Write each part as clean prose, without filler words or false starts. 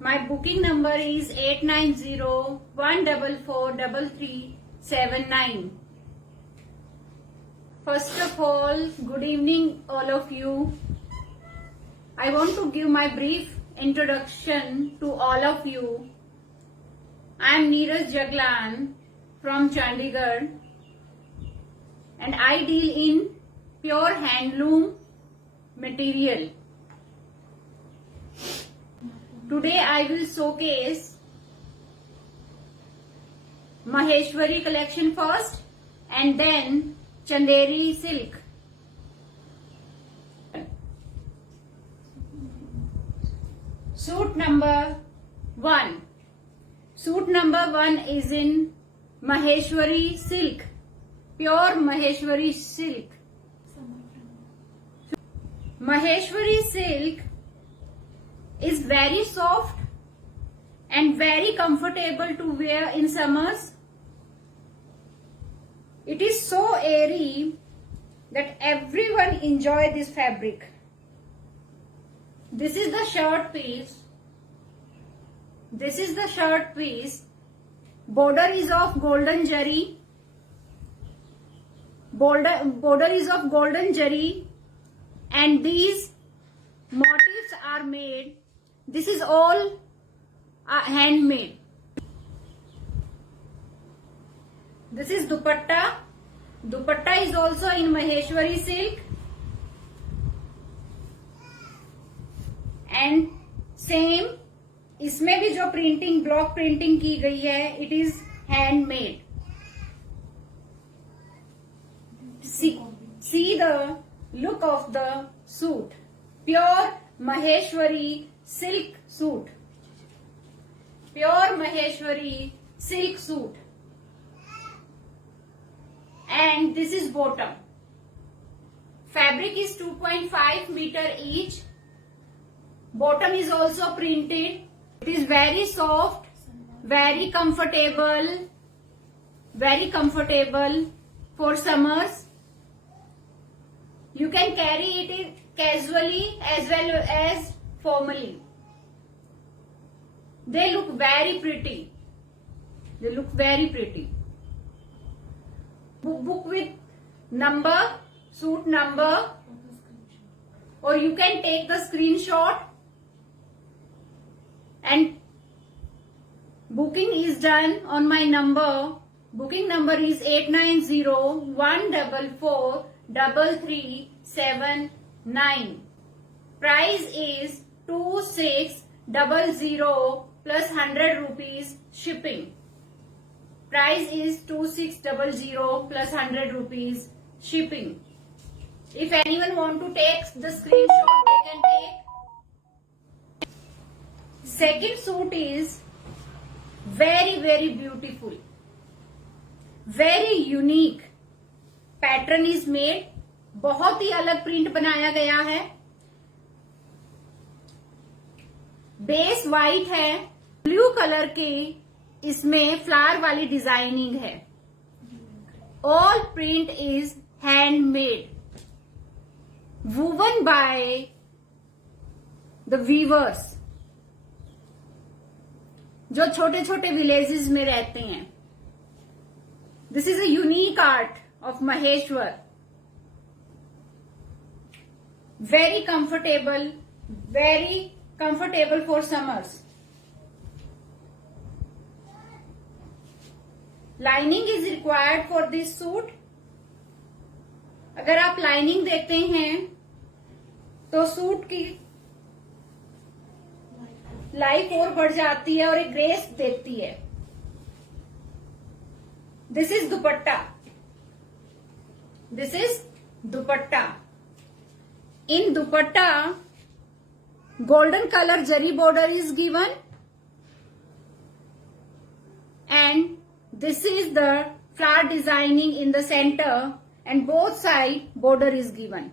My booking number is 8901443379. First of all, good evening all of you. I want to give my brief introduction to all of you. I am Neeraj Jaglan from Chandigarh and I deal in pure handloom material. Today I will showcase Maheshwari collection first and then Chanderi silk. Suit number 1. Suit number 1 is in Maheshwari silk, pure Maheshwari silk. Maheshwari silk is very soft and very comfortable to wear in summers. It is so airy that everyone enjoy this fabric. This is the shirt piece. This is the shirt piece. Border is of golden zari. Border is of golden zari, and these motifs are made. This is all handmade. This is dupatta. Dupatta is also in Maheshwari silk. And same, इसमें भी जो printing block printing की गई है, it is handmade. See the look of the suit. Pure Maheshwari silk suit. Pure Maheshwari silk suit. And this is bottom. Fabric is 2.5 meter each. Bottom is also printed. It is very soft, very comfortable for summers. You can carry it casually as well as formally. They look very pretty. Book with number, suit number, or you can take the screenshot. And booking is done on my number. Booking number is 8901443379. Price is 2600 plus 100 rupees shipping. Price is 2600 plus 100 rupees shipping. If anyone want to take the screenshot, they can take. Second suit is very beautiful, very unique. Pattern is made. बहुत ही अलग print बनाया गया है. Base white है, blue colour के इसमें flower वाली designing है. All print is handmade, woven by the weavers, जो छोटे छोटे विलेजेस में रहते हैं. This is a unique art of Maheshwar. Very comfortable for summers. Lining is required for this suit. अगर आप लाइनिंग देखते हैं तो सूट की लाइफ और बढ़ जाती है और एक ग्रेस देती है. This is dupatta. In dupatta golden color zari border is given, and this is the flower designing in the center, and both side border is given.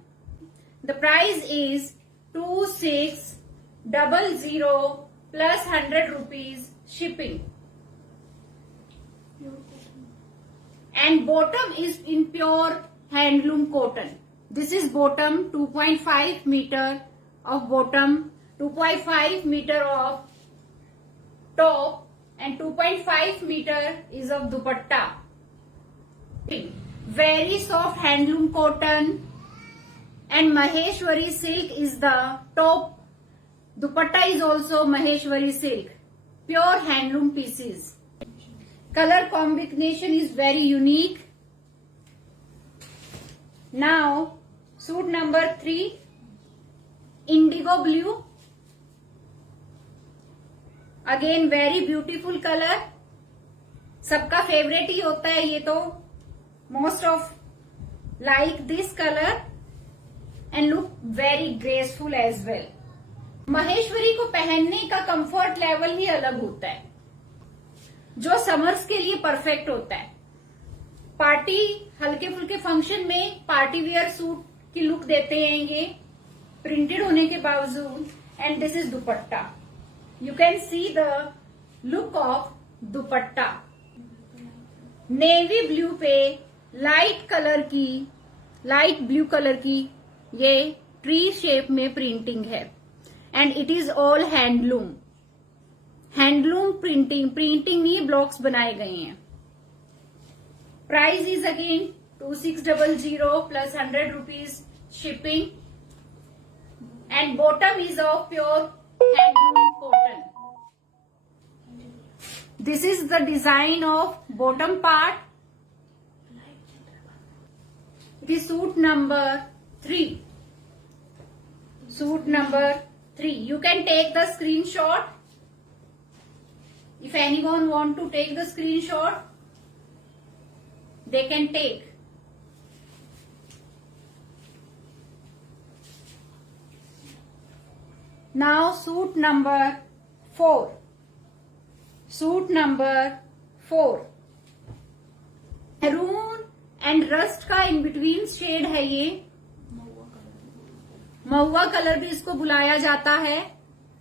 The price is 2600 plus 100 rupees shipping. And bottom is in pure handloom cotton. This is bottom, 2.5 meter of bottom, 2.5 meter of top and 2.5 meter is of dupatta. Very soft handloom cotton and Maheshwari silk is the top. Dupatta is also Maheshwari silk. Pure handloom pieces. Color combination is very unique. Now, suit number 3, indigo blue. Again, very beautiful color. सबका favourite ही होता है ये तो. Most of like this color and look very graceful as well. Maheshwari को पहनने का comfort level ही अलग होता है, जो समर्स के लिए परफेक्ट होता है. पार्टी हल्के फुल्के फंक्शन में पार्टी वेयर सूट की लुक देते हैं ये, प्रिंटेड होने के बावजूद. And this is dupatta. You can see the look of dupatta. Navy blue पे लाइट ब्लू कलर की ये ट्री शेप में प्रिंटिंग है. And it is all handloom printing नहीं, ब्लॉक्स बनाए गए हैं. Price is again 2600 plus 100 rupees shipping. And bottom is of pure handloom cotton. This is the design of bottom part. It is suit number 3. Suit number 3. You can take the screenshot. If anyone want to take the screenshot, they can take. Now suit number 4. Suit number 4. Maroon and rust का in between shade है ये. महुआ colour भी इसको बुलाया जाता है.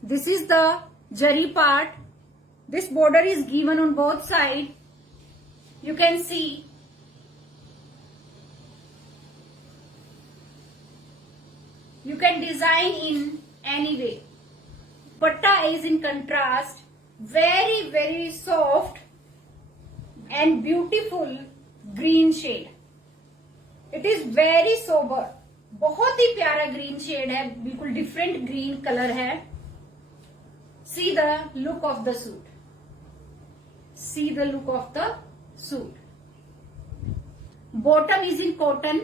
This is the zari part. This border is given on both side. You can C. You can design in any way. Dupatta is in contrast, very soft and beautiful green shade. It is very sober. बहुत ही प्यारा green shade है, बिल्कुल different green colour है. सी the look of the suit. C the look of the suit. Bottom is in cotton.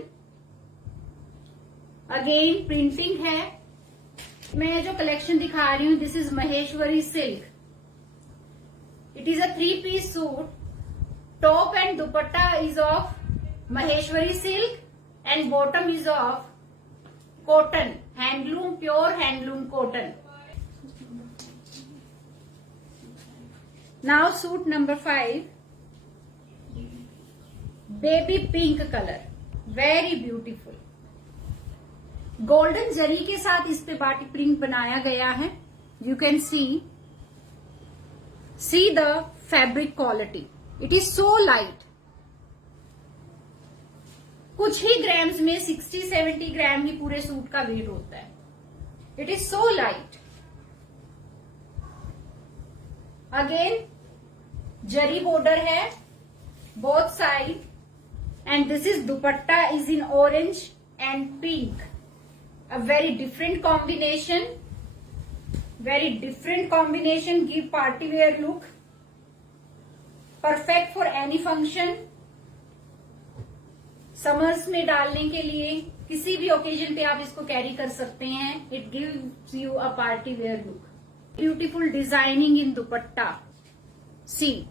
Again printing है. मैं जो collection दिखा रही हूं, this is Maheshwari silk. It is a 3-piece suit. Top and dupatta is of Maheshwari silk and bottom is of cotton, handloom, pure handloom cotton. Now suit number 5, baby pink color, very beautiful. Golden जरी के साथ इस पे batik print बनाया गया है. You can see the fabric quality. It is so light. कुछ ही grams में 60-70 ग्राम ही पूरे सूट का वेट होता है. It is so light. Again zari border है both side. And this is dupatta is in orange and pink. A very different combination. Give party wear look. Perfect for any function. Summers में डालने के लिए किसी भी ओकेजन पे आप इसको कैरी कर सकते हैं. It gives you a party wear look. Beautiful designing in dupatta. See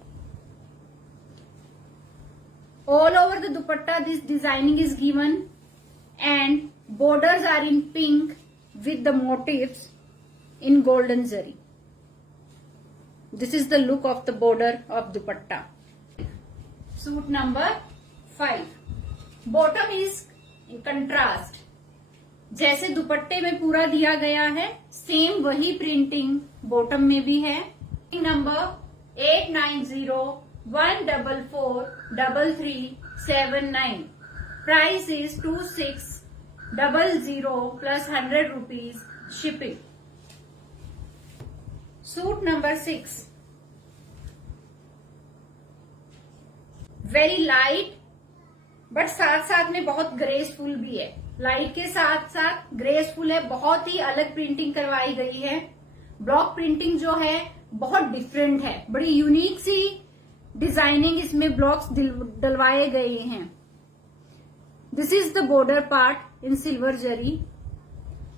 all over the dupatta this designing is given and borders are in pink with the motifs in golden zari. This is the look of the border of dupatta. Suit number 5. Bottom is in contrast. जैसे दुपट्टे में पूरा दिया गया है, same वही printing bottom में भी है. Number 8901443379. Price is 2600 plus 100 rupees shipping. Suit number 6. Very light but साथ साथ में बहुत ग्रेसफुल भी है। लाइट के साथ साथ ग्रेसफुल है, बहुत ही अलग प्रिंटिंग करवाई गई है। ब्लॉक प्रिंटिंग जो है बहुत डिफरेंट है, बड़ी यूनिक सी डिजाइनिंग इसमें ब्लॉक्स डलवाए गए हैं। This is the border part in silver zari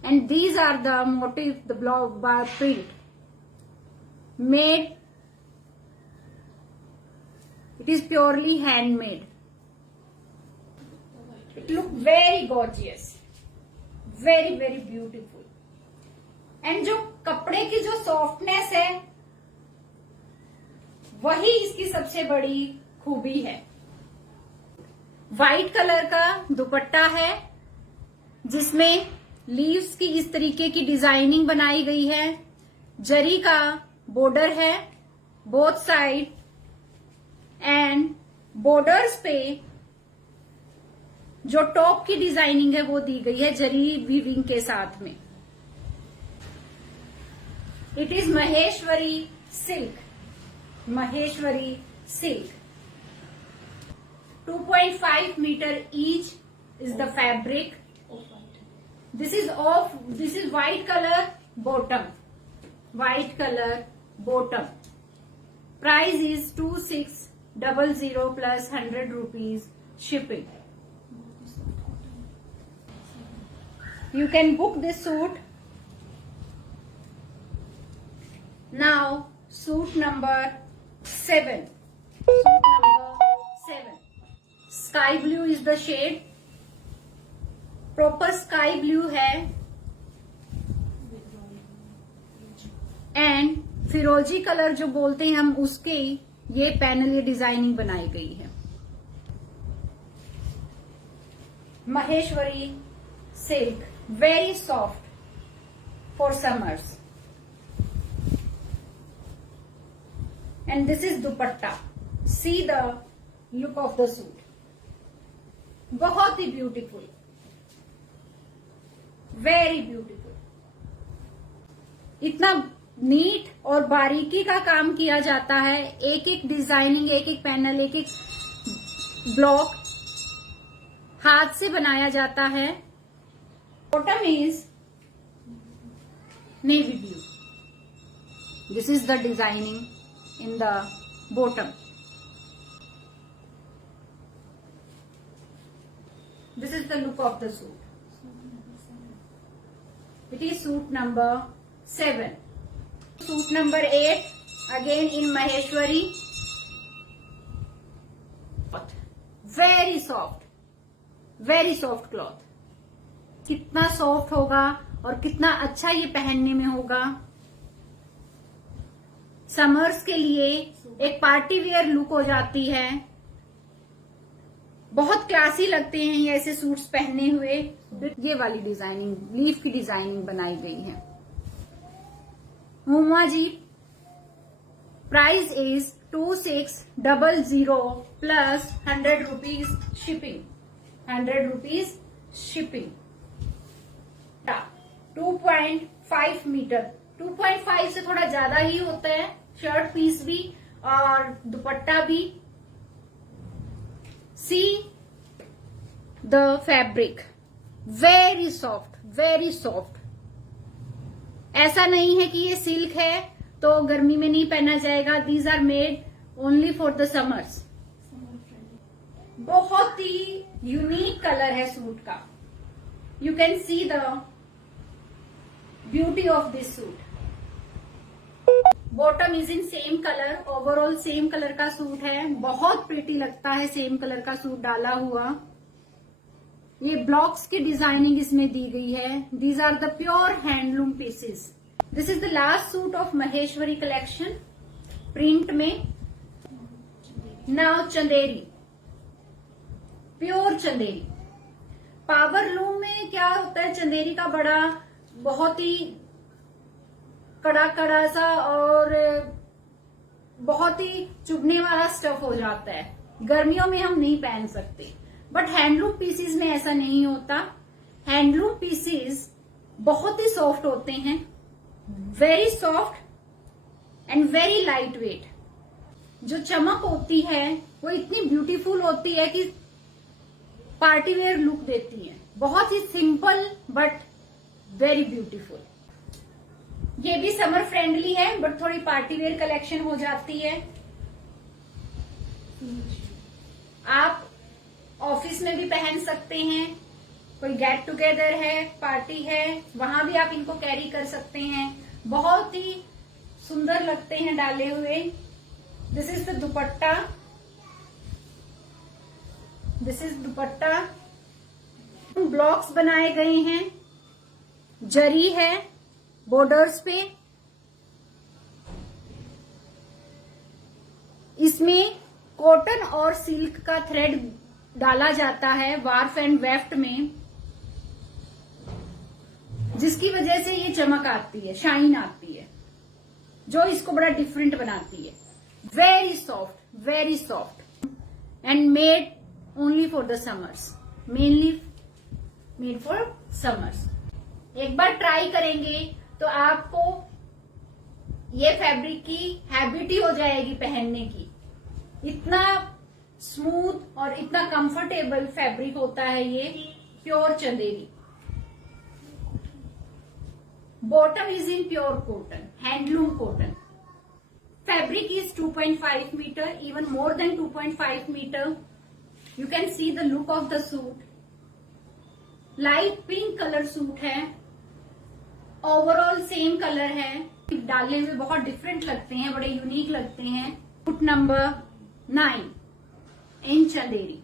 and these are the motif the block bar print made. It is purely handmade. It look very gorgeous, very very beautiful. And जो कपड़े की जो softness है वही इसकी सबसे बड़ी खूबी है। व्हाइट कलर का दुपट्टा है जिसमें लीव्स की इस तरीके की डिजाइनिंग बनाई गई है। जरी का बॉर्डर है बोथ साइड एंड बॉर्डर्स पे जो टॉप की डिजाइनिंग है वो दी गई है जरी वीविंग के साथ में। It is Maheshwari silk, Maheshwari silk. 2.5 metre each is the fabric. This is white colour bottom, white colour bottom. Price is 2600 plus 100 rupees shipping. You can book this suit. Now suit number 7. Suit number 7. Sky blue is the shade. Proper sky blue है and फिरोजी colour जो बोलते हैं हम उसके ये panel ये designing बनाई गई है। Maheshwari silk, very soft for summers. And this is dupatta. C the look of the suit, बहुत ही ब्यूटीफुल, वेरी ब्यूटीफुल। इतना नीट और बारीकी का काम किया जाता है। एक एक डिजाइनिंग, एक एक पैनल, एक एक ब्लॉक हाथ से बनाया जाता है। Bottom is navy blue. This is the designing in the bottom. This is the look of the suit. It is suit number 7. Suit number 8 again in Maheshwari. Very soft, very soft cloth. कितना soft होगा और कितना अच्छा ये पहनने में होगा। Summers के लिए एक पार्टी वेयर लुक हो जाती है। बहुत क्लासी लगते हैं ये ऐसे सूट्स पहने हुए। ये वाली डिजाइनिंग, लीफ की डिजाइनिंग बनाई गई है। Huma ji, price is 2600 plus 100 rupees shipping. 100 rupees shipping. 2.5 metre, 2.5 से थोड़ा ज्यादा ही होता है। शर्ट पीस भी और दुपट्टा भी। See the fabric, very soft, very soft. ऐसा नहीं है कि ये सिल्क है तो गर्मी में नहीं पहना जाएगा। These are made only for the summers. बहुत ही यूनिक कलर है सूट का। You can see the beauty of this suit. Bottom is in same colour, overall same colour का सूट है। बहुत प्रिटी लगता है सेम कलर का सूट डाला हुआ। ये ब्लॉक्स की डिजाइनिंग इसमें दी गई है। These are the pure handloom pieces. This is the last suit of Maheshwari collection print में। Now Chanderi, pure Chanderi. Power loom में क्या होता है, चंदेरी का बड़ा बहुत ही कड़ा कड़ा सा और बहुत ही चुभने वाला स्टफ हो जाता है। गर्मियों में हम नहीं पहन सकते। बट हैंडलूम पीसीज में ऐसा नहीं होता। हैंडलूम पीसीज बहुत ही सॉफ्ट होते हैं, very soft and very light weight. जो चमक होती है वो इतनी ब्यूटीफुल होती है कि पार्टी वेयर लुक देती है। बहुत ही सिंपल बट वेरी ब्यूटीफुल। ये भी समर फ्रेंडली है बट थोड़ी पार्टी वेयर कलेक्शन हो जाती है। आप ऑफिस में भी पहन सकते हैं, कोई गेट टुगेदर है, पार्टी है, वहां भी आप इनको कैरी कर सकते हैं। बहुत ही सुंदर लगते हैं डाले हुए। This is the dupatta, this is dupatta. Blocks बनाए गए हैं, जरी है बॉर्डर्स पे। इसमें कॉटन और सिल्क का थ्रेड डाला जाता है वार्फ एंड वेफ्ट में, जिसकी वजह से ये चमक आती है, शाइन आती है, जो इसको बड़ा डिफरेंट बनाती है। Very soft and made only for the summers, mainly made for summers. एक बार ट्राई करेंगे तो आपको ये फैब्रिक की हैबिट ही हो जाएगी पहनने की। इतना स्मूथ और इतना कंफर्टेबल फैब्रिक होता है ये, pure Chanderi. Bottom is in pure cotton, handloom cotton. Fabric is 2.5 meter, even more than 2.5 meter. You can see the look of the suit. Light pink color suit है, ओवरऑल सेम कलर है। डाले हुए बहुत different लगते हैं, बड़े unique लगते हैं। Suit number 9 in Chanderi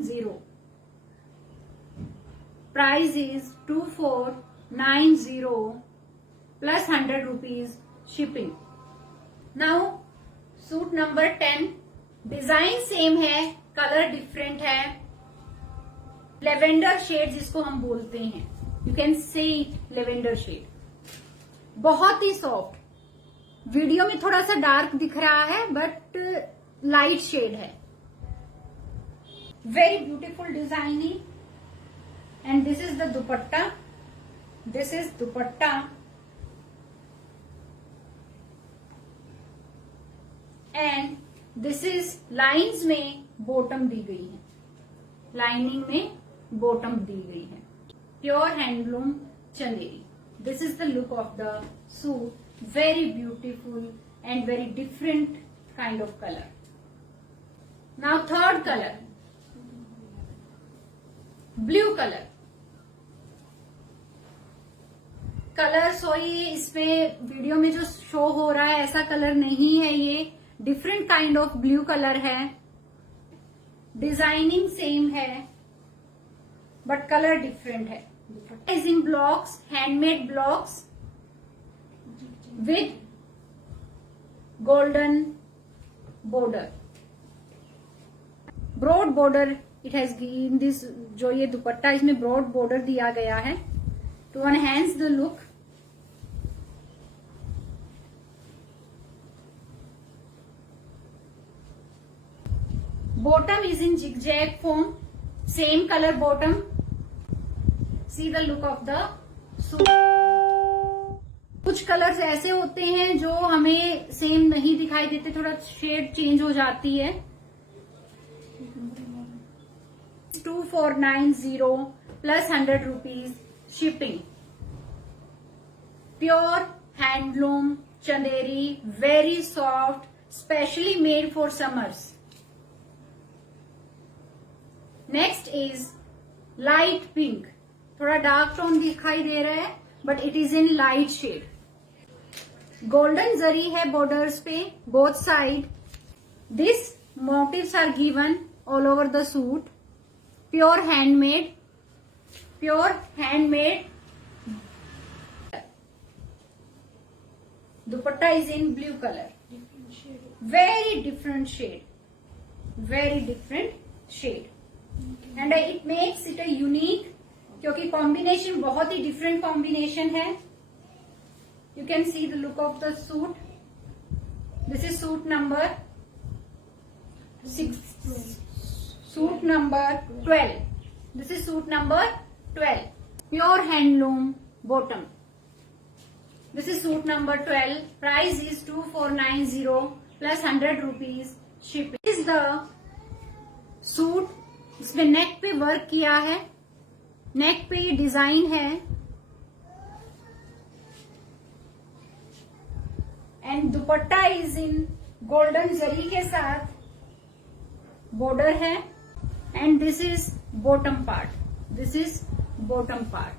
0। Price is 2490 plus 100 rupees shipping. Now suit number 10, design same है, कलर डिफरेंट है। लेवेंडर शेड जिसको हम बोलते हैं, you can say it lavender shade. बहुत ही सॉफ्ट, वीडियो में थोड़ा सा डार्क दिख रहा है बट लाइट शेड है। Very beautiful designing. And this is the dupatta, this is dupatta. And this his lines में बॉटम दी गई है, लाइनिंग में बॉटम दी गई है। Pure handloom Chanderi. This is the look of the suit, very beautiful and very different kind of colour. Now third colour, blue colour. Colour सोई इसमें video में जो शो हो रहा है ऐसा कलर नहीं है, ये different kind of blue colour है। डिजाइनिंग सेम है बट कलर डिफरेंट है। Is in blocks, handmade blocks with golden border, broad border it has in this. जो ये दुपट्टा, इसमें ब्रॉड बॉर्डर दिया गया है to enhance the look. Bottom is in zigzag form, same color bottom. See the look of the suit. कुछ colours ऐसे होते हैं जो हमें सेम नहीं दिखाई देते, थोड़ा शेड चेंज हो जाती है। 2490 plus 100 rupees shipping. Pure handloom Chanderi, very soft, specially made for summers. Next is light pink. थोड़ा डार्क टोन दिखाई दे रहा है but it is in light shade. Golden zari है बॉर्डर्स पे both side. This motifs are given all over the suit. Pure handmade, pure handmade. Dupatta is in blue colour, very different shade, very different shade. And it makes it a unique, क्योंकि combination बहुत ही different combination है। You can see the look of the suit. This is suit number 6, suit number 12। This is suit number 12, pure handloom bottom. This is suit number 12. Price is 2490 plus 100 rupees shipping. Is the suit, इसमें नेक पे work किया है, नेक पे ये design है and dupatta is in golden zari के साथ border है and this is bottom part, this is bottom part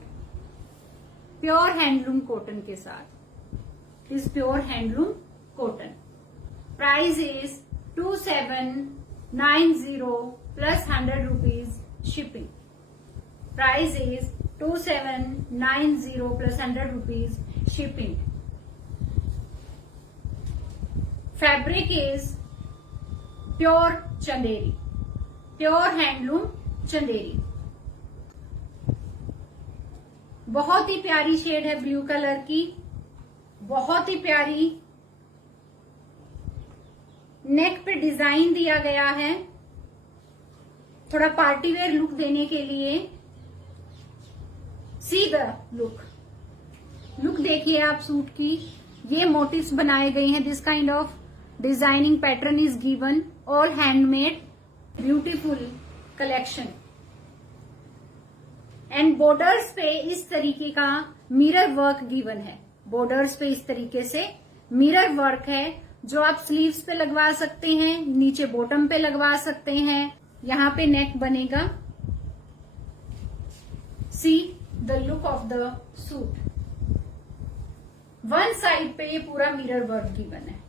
pure handloom cotton के साथ, is pure handloom cotton. Price is 2790 plus 100 rupees shipping. Price is 2790 plus 100 rupees shipping. Fabric is pure Chanderi, pure handloom Chanderi. बहुत ही प्यारी shade है blue colour की, बहुत ही प्यारी। नेक पे डिजाइन दिया गया है थोड़ा पार्टी वेयर लुक देने के लिए। सी द लुक देखिए आप सूट की, ये मोटिव्स बनाए गए हैं। This kind of designing pattern is given, all handmade, beautiful collection. And borders पे इस तरीके का मिरर वर्क गिवन है, बॉर्डर्स पे इस तरीके से मिरर वर्क है जो आप स्लीव्स पे लगवा सकते हैं, नीचे बॉटम पे लगवा सकते हैं। यहां पे नेक बनेगा। See the look of the suit. One side पे ये पूरा मिरर वर्क गिवन है,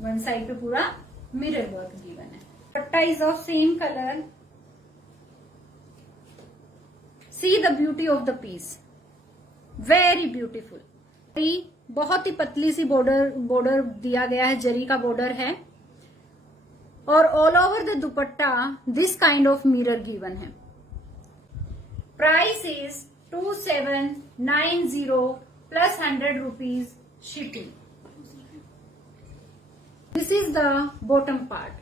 वन साइड पे पूरा मिरर वर्क गिवन है। Dupatta is of same colour. See the beauty of the piece, very beautiful. बहुत ही पतली सी बॉर्डर दिया गया है, जरी का बॉर्डर है और all over the dupatta this kind of mirror given है। Price is 2790 plus 100 rupees shipping. This is the bottom part.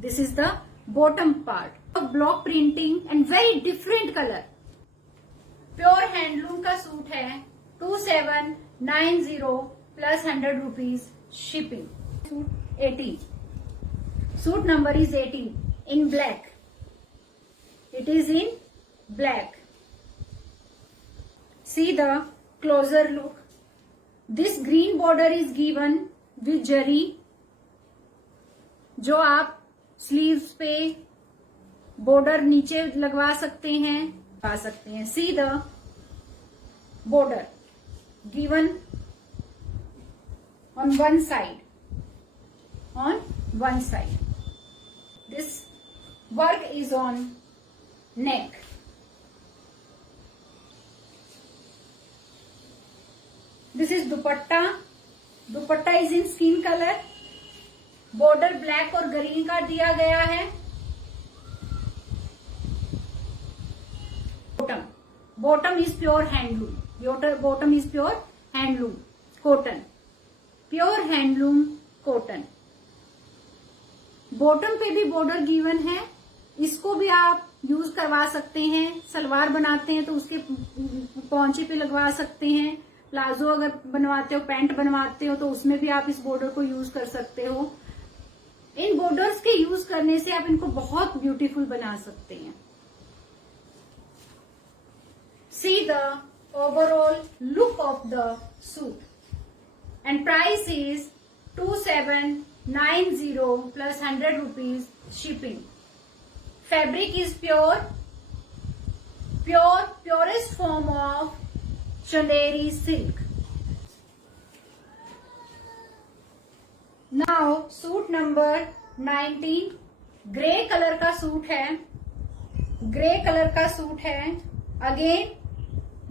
This is the bottom part. Block printing and very different color. Pure handloom का suit है, 2790 plus 100 rupees shipping. Suit 18. Suit number is 18 in black. It is in black. See the closer look. This green border is given with jari, जो आप sleeves पे border नीचे लगवा सकते हैं, see the border given on one side, this work is on neck. This is dupatta, dupatta is in skin colour, border black और green का दिया गया है। Bottom is pure handloom, bottom is pure handloom cotton, pure handloom cotton. Bottom पे भी border given है, इसको भी आप यूज करवा सकते हैं। सलवार बनाते हैं तो उसके पौंचे पे लगवा सकते हैं, प्लाजो अगर बनवाते हो, पैंट बनवाते हो तो उसमें भी आप इस बॉर्डर को यूज कर सकते हो। इन बॉर्डर्स के यूज करने से आप इनको बहुत ब्यूटीफुल बना सकते हैं। See the overall look of the suit and price is 2790 plus 100 rupees shipping. Fabric is purest form of Chanderi silk. Now suit number 19, grey colour का सूट है, ग्रे कलर का सूट है। अगेन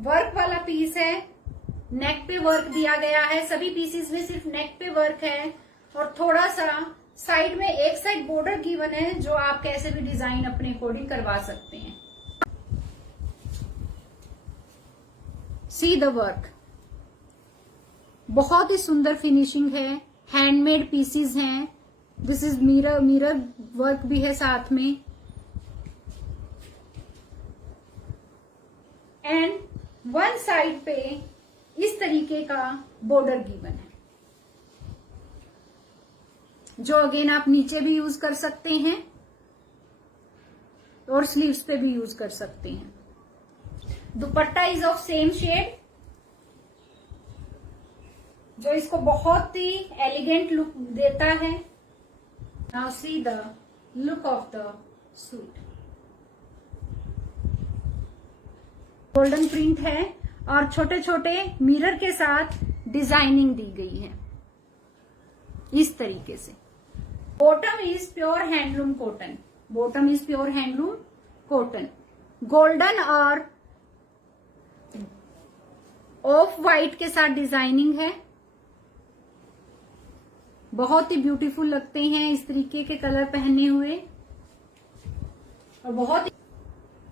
वर्क वाला piece है, नेक पे work दिया गया है, सभी पीसेस में सिर्फ नेक पे वर्क है और थोड़ा सा साइड में एक साइड बॉर्डर गिवन है जो आप कैसे भी डिजाइन अपने अकॉर्डिंग करवा सकते हैं। सी द वर्क, बहुत ही सुंदर फिनिशिंग है, हैंडमेड पीसीज हैं। दिस इज मिरर वर्क भी है साथ में एंड वन साइड पे इस तरीके का बॉर्डर गिवन है। जो अगेन आप नीचे भी यूज कर सकते हैं और स्लीव्स पे भी यूज कर सकते हैं। Dupatta is of same shade, जो इसको बहुत ही एलिगेंट लुक देता है। Now see the look of the suit. Golden print है और छोटे छोटे मिरर के साथ डिजाइनिंग दी गई है इस तरीके से। Bottom is pure handloom cotton, bottom is pure handloom cotton. Golden और ऑफ वाइट के साथ डिजाइनिंग है, बहुत ही ब्यूटीफुल लगते हैं इस तरीके के कलर पहने हुए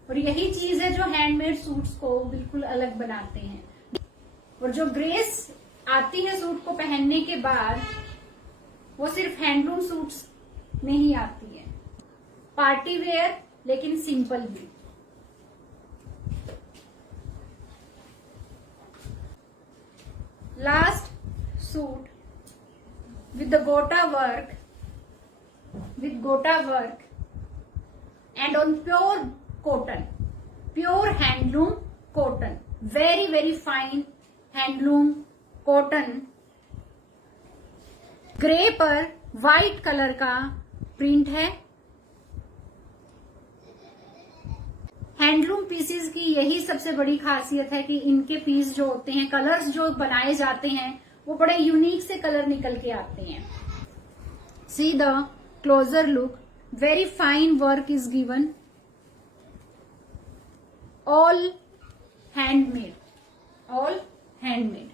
और यही चीज है जो हैंडमेड सूट्स को बिल्कुल अलग बनाते हैं। और जो ग्रेस आती है सूट को पहनने के बाद, वो सिर्फ हैंडलूम सूट्स में ही आती है। पार्टी वेयर लेकिन सिंपल भी। Last suit with the gota work and on pure cotton, pure handloom cotton, very very fine handloom cotton। Grey पर व्हाइट कलर का प्रिंट है। हैंडलूम पीसेस की यही सबसे बड़ी खासियत है कि इनके पीस जो होते हैं, कलर्स जो बनाए जाते हैं, वो बड़े यूनिक से कलर निकल के आते हैं। See the closure look, very fine work is given, all handmade, all handmade.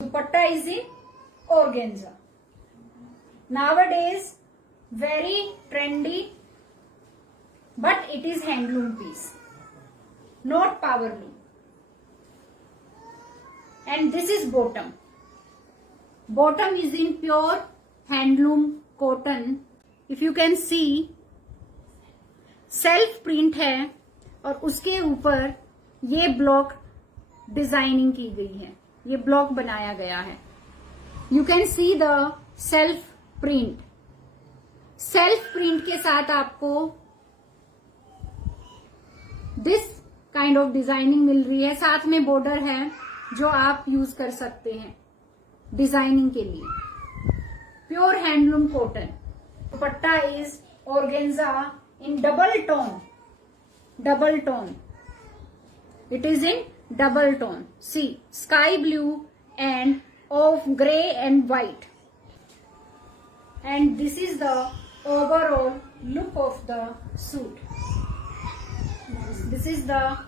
Dupatta is in organza, nowadays very trendy, but it is handloom piece, not power loom। And this is bottom, bottom is in pure handloom cotton। if you can see, self print है और उसके ऊपर ये block designing की गई है, ये block बनाया गया है। You can see the self print, self print के साथ आपको दिस काइंड ऑफ डिजाइनिंग मिल रही है। साथ में बॉर्डर है जो आप यूज कर सकते हैं डिजाइनिंग के लिए। Pure handloom cotton. Dupatta is organza in double tone, double tone, it is in double tone, see, sky blue and of gray and white, and this is the overall look of the suit। This is the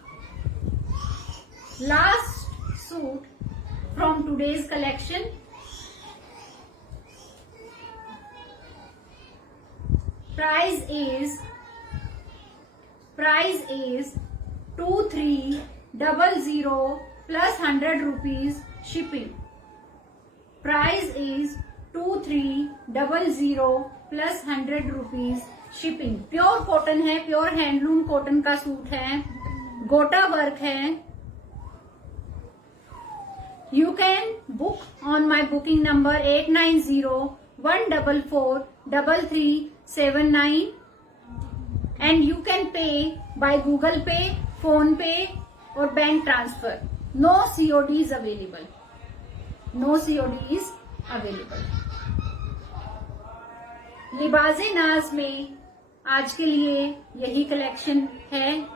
last suit from today's collection। Price is 2300 plus 100 rupees shipping। Price is 2300 plus 100 rupees shipping। Pure cotton है, pure handloom cotton का suit है, गोटा work है। You can book on my booking number 8901443379 and you can pay by Google Pay, Phone Pay or bank transfer। No COD is available, no COD is available। लिबाज़े नाज़ में आज के लिए यही collection है।